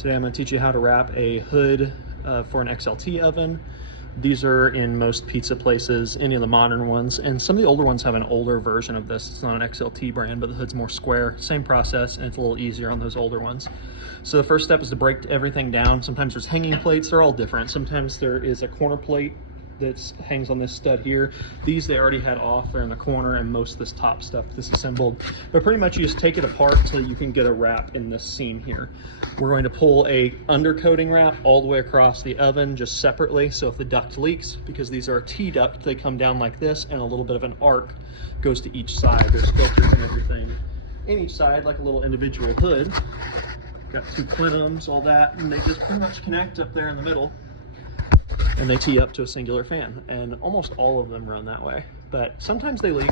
Today I'm going to teach you how to wrap a hood for an XLT oven. These are in most pizza places, any of the modern ones, and some of the older ones have an older version of this. It's not an XLT brand, but the hood's more square. Same process, and it's a little easier on those older ones. So the first step is to break everything down. Sometimes there's hanging plates, they're all different. Sometimes there is a corner plate that hangs on this stud here. These they already had off, they're in the corner, and most of this top stuff disassembled. But pretty much you just take it apart until you can get a wrap in this seam here. We're going to pull a undercoating wrap all the way across the oven just separately. So if the duct leaks, because these are a T-duct, they come down like this, and a little bit of an arc goes to each side. There's filters and everything in each side, like a little individual hood. Got two plenums, all that, and they just pretty much connect up there in the middle. And they tee up to a singular fan, and almost all of them run that way, but sometimes they leak,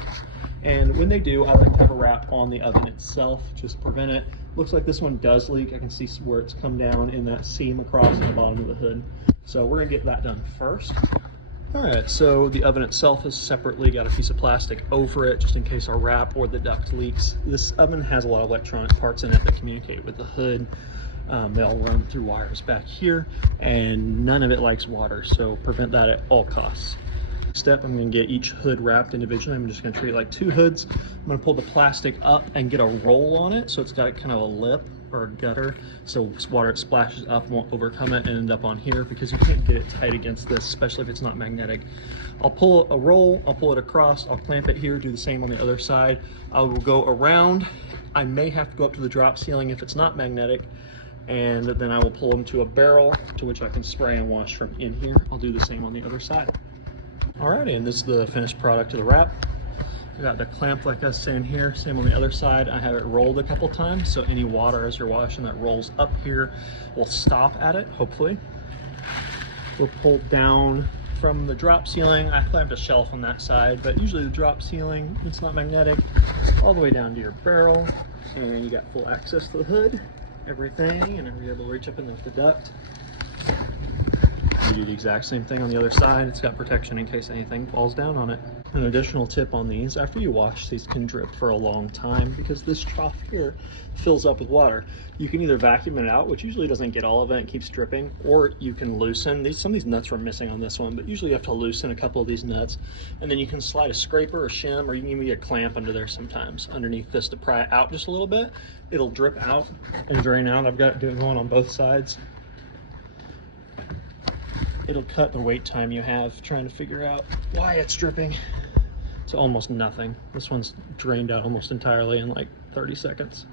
and when they do, I like to have a wrap on the oven itself just to prevent it. Looks like this one does leak. I can see where it's come down in that seam across the bottom of the hood, so we're gonna get that done first. All right, so the oven itself is separately got a piece of plastic over it just in case our wrap or the duct leaks. This oven has a lot of electronic parts in it that communicate with the hood. They all run through wires back here, and none of it likes water, so prevent that at all costs. Step, I'm going to get each hood wrapped individually. I'm just going to treat it like two hoods. I'm going to pull the plastic up and get a roll on it, so it's got kind of a lip or a gutter, so water it splashes up won't overcome it and end up on here, because you can't get it tight against this, especially if it's not magnetic. I'll pull a roll, I'll pull it across, I'll clamp it here, do the same on the other side. I will go around. I may have to go up to the drop ceiling if it's not magnetic, and then I will pull them to a barrel to which I can spray and wash from in here. I'll do the same on the other side. Alrighty, and this is the finished product of the wrap. I got the clamp like I was saying here, same on the other side. I have it rolled a couple times, so any water as you're washing that rolls up here will stop at it, hopefully. We're pulled down from the drop ceiling. I clamped a shelf on that side, but usually the drop ceiling, it's not magnetic, all the way down to your barrel, and you got full access to the hood, everything, and you're able to reach up underneath the duct. You do the exact same thing on the other side. It's got protection in case anything falls down on it. An additional tip on these, after you wash, these can drip for a long time because this trough here fills up with water. You can either vacuum it out, which usually doesn't get all of it and keeps dripping, or you can loosen these. Some of these nuts were missing on this one, but usually you have to loosen a couple of these nuts, and then you can slide a scraper or shim, or you can even get a clamp under there sometimes underneath this to pry it out just a little bit. It'll drip out and drain out. I've got it going on both sides. It'll cut the wait time you have trying to figure out why it's dripping to almost nothing. This one's drained out almost entirely in like 30 seconds.